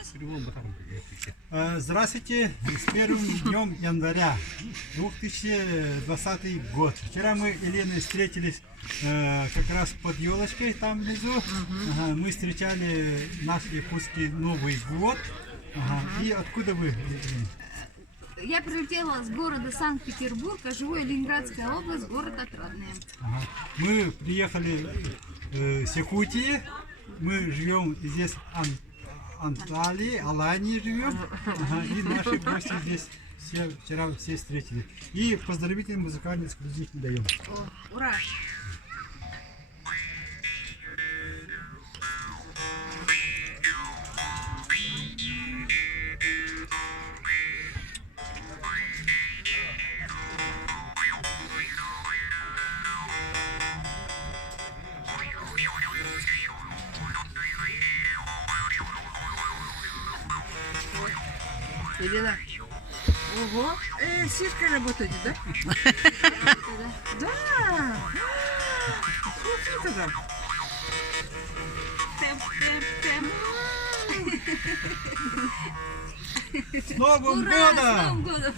началось? Здравствуйте, с первым днем января 2020 год. Вчера мы с Еленой встретились как раз под елочкой там внизу. Ага, мы встречали наш якутский Новый год. Ага. И откуда вы, Елена? Я прилетела с города Санкт-Петербург, а живу я Ленинградская область, город Отрадное. Ага. Мы приехали с Якутии. Мы живем здесь Анталии, Алании живем. Ага. И наши гости здесь вчера все встретили. И поздравительный музыкальный эксклюзив мы даем. О, ура! Елена, Ого! сишкой работаете, да? Да! Смотри тогда. Тэп-тэп-тэп. С Новым Ура! С годом! Новым годом!